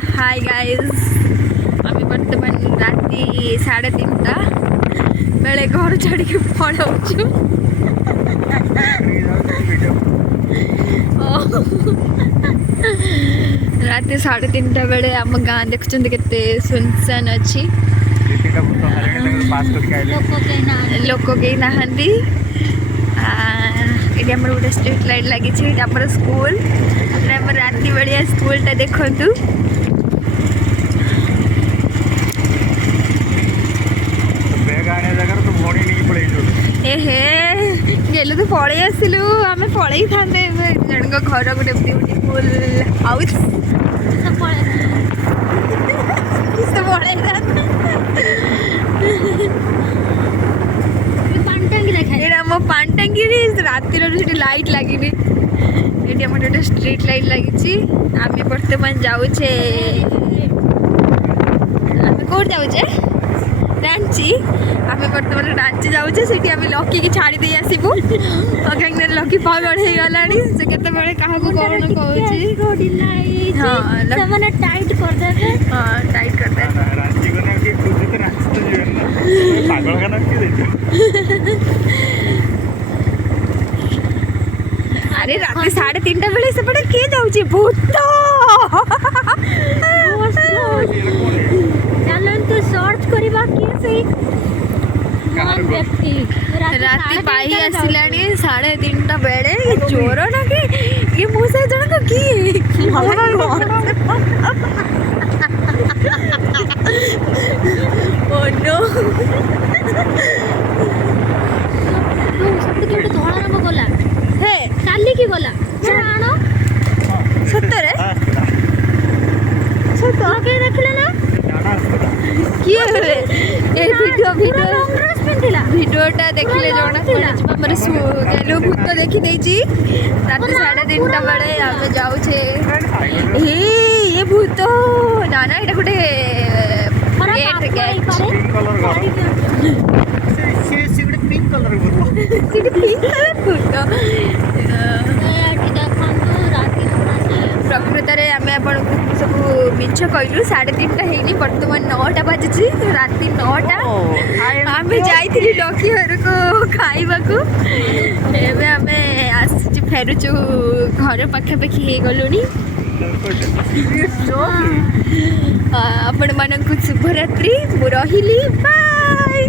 Hi guys आम बर्तमान राति 3:30 बेले घर छाड़ी पलाऊँ राति 3:30 बेले आम गाँ देखुं के सुनसान अच्छी लोक कई नहांती ये गोटे स्ट्रीट लाइट लगी स्कूल राति बेलिया स्कूलटा देखु हे गेलु तो पलि आसलु आम पलि था जन घर गोटे ब्यूटीफुल हाउस मो पानटांगी राति लाइट लगी ये गोटे स्ट्रीट लाइट लगी आम बर्तमान जाऊे कौट जाऊे रांची आम बर्तमान रांची जाऊे से लकी की छाड़ी दे आसबू कहीं लकी पागल हो गला से केत क्या कौन कहूँ टाइट करदे हाँ टाइट करदे अरे रात 3:30 बेले सेपटे किए जाऊँ भूत चलतु सर्च करवा किए से व्यक्ति राति पाई आसला 3:30 बेले ये चोर ना कि ये मो से जन कि ओ नो सब गोटे धड़ा रंग गला हे काली की गला आण सतरे सत के देखले ना किए ए वीडियो वीडियोटा देखले जना हमर गेलु भूत देखि देछि रात 3:30 बेले आम जाऊे ये भूत ना ना एटा गोटे प्रकृत में आम आपको सब मिछ कहलु 3:30 है बर्तमान 9टा बाजी राति 9टा आम जाइली लकी घर को खाइबा आम आस फेरुचु घर पाखापाखि हो गलुनी आपण मानक शुभरात्रि मु रहिली बाय।